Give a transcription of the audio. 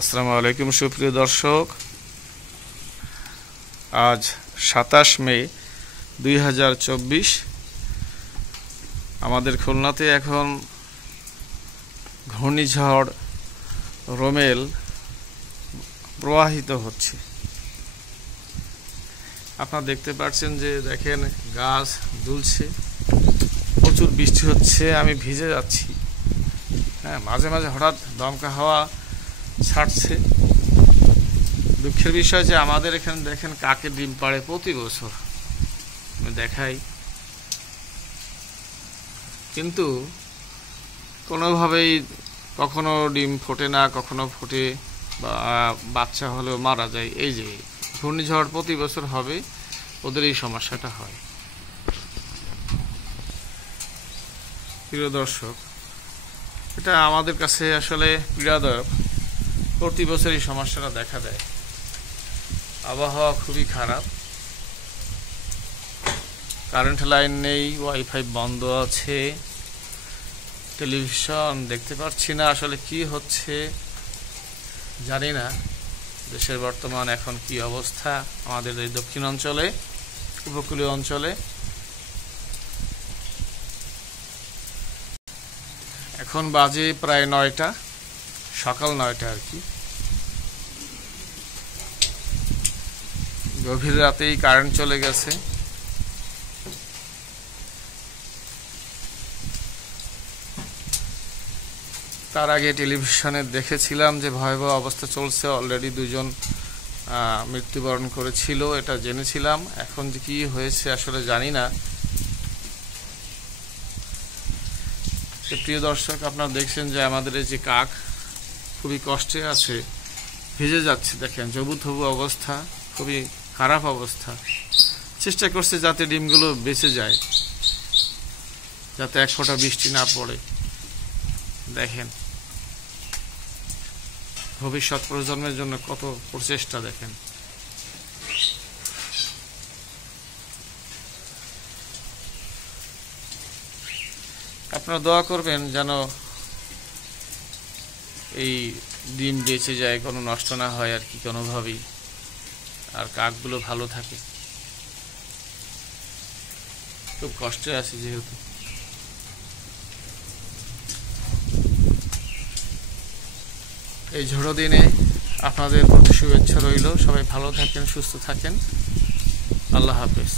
আসসালামু আলাইকুম সুপ্রিয় দর্শক, আজ 27 মে 2024। আমাদের খুলনাতে এখন ঘূর্ণিঝড় রোমেল প্রবাহিত হচ্ছে। আপনারা দেখতে পাচ্ছেন যে দেখেন গাছ দুলছে, প্রচুর বৃষ্টি হচ্ছে, আমি ভিজে যাচ্ছি। মাঝে মাঝে হঠাৎ দমকা হাওয়া ছাড়ছে। দুঃখের বিষয় যে আমাদের এখানে দেখেন কাকের ডিম পাড়ে প্রতি বছর, আমি দেখাই, কিন্তু কোনোভাবেই কখনো ডিম ফোটে না, কখনো ফোটে বা বাচ্চা হলেও মারা যায়। এই যে ঘূর্ণিঝড় প্রতি বছর হবে, ওদের এই সমস্যাটা হয়। প্রিয় দর্শক, এটা আমাদের কাছে আসলে পীড়াদায়ক। প্রতি বছর এই সমস্যাটা দেখা দেয়। আবহাওয়া খুবই খারাপ, কারেন্ট লাইন নেই, ওয়াইফাই বন্ধ আছে, টেলিভিশন দেখতে পাচ্ছি না। আসলে কি হচ্ছে জানি না। দেশের বর্তমান এখন কি অবস্থা আমাদের এই দক্ষিণ অঞ্চলে, উপকূলীয় অঞ্চলে। এখন বাজে প্রায় 9টা, সকাল 9টা আর কি। গভীর রাতেই কারেন্ট চলে গেছে। তার আগে টেলিভিশনে দেখেছিলাম যে ভয়াবহ অবস্থা চলছে, অলরেডি 2 জন মৃত্যুবরণ করেছিল, এটা জেনেছিলাম। এখন যে কি হয়েছে আসলে জানি না। প্রিয় দর্শক, আপনারা দেখছেন যে আমাদের এই যে কাক খুবই কষ্টে আছে, ভিজে যাচ্ছে। দেখেন জবুথবু অবস্থা, খুবই খারাপ অবস্থা। চেষ্টা করছে যাতে ডিমগুলো বেঁচে যায়, যাতে এক ফোঁটা বৃষ্টি না পড়ে। দেখেন ভবিষ্যৎ প্রজন্মের জন্য কত প্রচেষ্টা। দেখেন আপনারা দোয়া করবেন যেন এই ডিম বেঁচে যায়, কোনো নষ্ট না হয় আর কি কোনোভাবেই, আর কাকগুলো ভালো থাকে। খুব কষ্টে আছি যেহেতু। এই ঝড়ো দিনে আপনাদের প্রতি শুভেচ্ছা রইল। সবাই ভালো থাকেন, সুস্থ থাকেন। আল্লাহ হাফেজ।